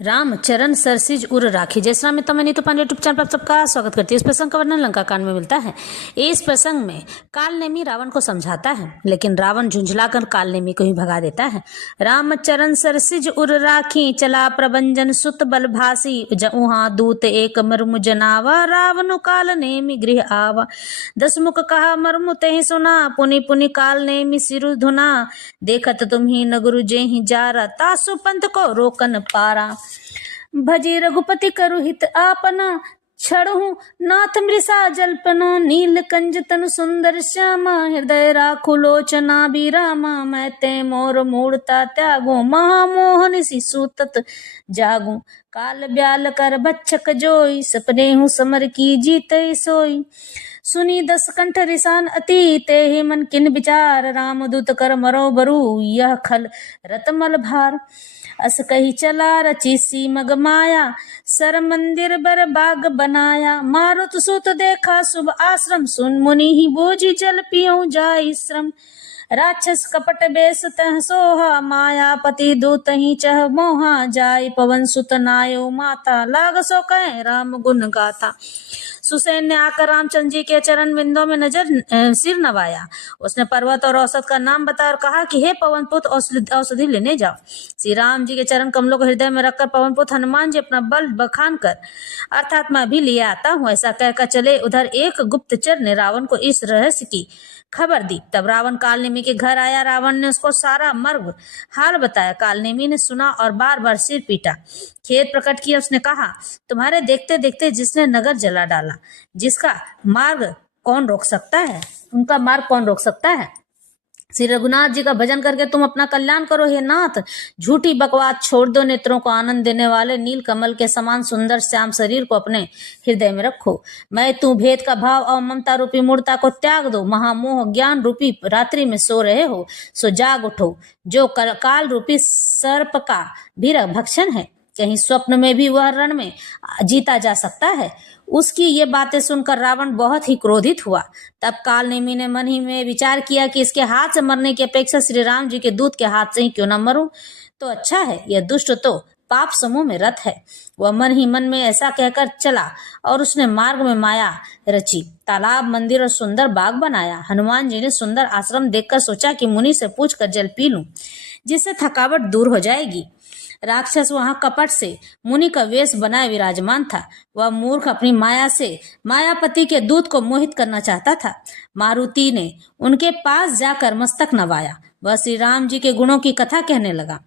राम चरण सरसिज उर राखी। जय श्री राम मित्रों, मैं नीतू पांडे यूट्यूब चैनल पर आप सबका स्वागत करती हूँ। इस प्रसंग का वर्णन लंका कांड में मिलता है। इस प्रसंग में कालनेमी रावण को समझाता है, लेकिन रावण झुंझलाकर कालनेमी को ही भगा देता है। राम चरण सरसिज उर राखी, चला प्रभंजन सुत बल भासी, जहाँ दूत एक मर्मु जनावा, रावण कालनेमी गृह आवा। दस मुख कहा मर्मु तेहि सुना, पुनि पुनि कालनेमी सिरु धुना, देखत तुम्ही नगरु जेहि जारा, तासु पंथ को रोकन पारा। भजी रघुपति करु हित आपना, छड़हु नाथ मृषा जल्पना, नील कंज तनु सुंदर श्यामा, हृदय राखु लोचना बिरामा, मैं ते मोर मूर्ता त्यागो, महामोहन शिशु तत जागू। काल ब्याल कर भक्षक जोई, सपने हूँ समर की जीत सोई। सुनी दस कंठ रिसान अति, ते ही मन किन विचार, राम दूत कर मरो बरु, यह खल रतमल भार। अस कही चला रची सी मग माया, सर मंदिर बर बाग बनाया, मारुत सुत देखा शुभ आश्रम, सुन मुनि ही बोझी जल पियो जाई श्रम। राक्षस कपट बेस तह सोहा, मायापति दूत ही चह मोहा, जाय पवन सुत नायो माता, लाग सो कहे राम गुण गाथा। सुसैन्य आकर रामचंद्र जी के चरण बिंदों में सिर नवाया। उसने पर्वत और औसत का नाम बताया और कहा कि हे पवन पुत्र, औषधि लेने जाओ। श्री राम जी के चरण कमलों को हृदय में रखकर पवन पुत्र हनुमान जी अपना बल बखान कर अर्थात मैं भी लिए आता हूँ, ऐसा कहकर चले। उधर एक गुप्तचर ने रावण को इस रहस्य की खबर दी। तब रावण कालनेमी के घर आया। रावण ने उसको सारा मर्ग हाल बताया। कालनेमी ने सुना और बार बार सिर पीटा, खेद प्रकट किया। उसने कहा, तुम्हारे देखते देखते जिसने नगर जला डाला, जिसका मार्ग कौन रोक सकता है? उनका मार्ग कौन रोक सकता है? श्री रघुनाथ जी का भजन करके तुम अपना कल्याण करो हे नाथ। झूठी बकवास छोड़ दो, नेत्रों को आनंद देने वाले नील कमल के समान सुंदर श्याम शरीर को अपने हृदय में रखो। मैं तू भेद का भाव और ममता रूपी मूर्ता को त्याग दो। महामोह ज्ञान रूपी रात्रि में सो रहे हो, सो जाग उठो। जो काल रूपी सर्प का भी भक्षण है, कहीं स्वप्न में भी वह रण में जीता जा सकता है। उसकी ये बातें सुनकर रावण बहुत ही क्रोधित हुआ। तब कालनेमी ने मन ही में विचार किया कि इसके हाथ से मरने की अपेक्षा श्री राम जी के दूत के हाथ से ही क्यों न मरूं तो अच्छा है। यह दुष्ट तो पाप समूह में रत है। वह मन ही मन में ऐसा कहकर चला और उसने मार्ग में माया रची, तालाब, मंदिर और सुंदर बाग बनाया। हनुमान जी ने सुंदर आश्रम देखकर सोचा कि मुनि से पूछकर जल पी लूं, जिससे थकावट दूर हो जाएगी। राक्षस वहां कपट से मुनि का वेश बनाए विराजमान था। वह मूर्ख अपनी माया से मायापति के दूत को मोहित करना चाहता था। मारुति ने उनके पास जाकर मस्तक नवाया। वह श्री राम जी के गुणों की कथा कहने लगा।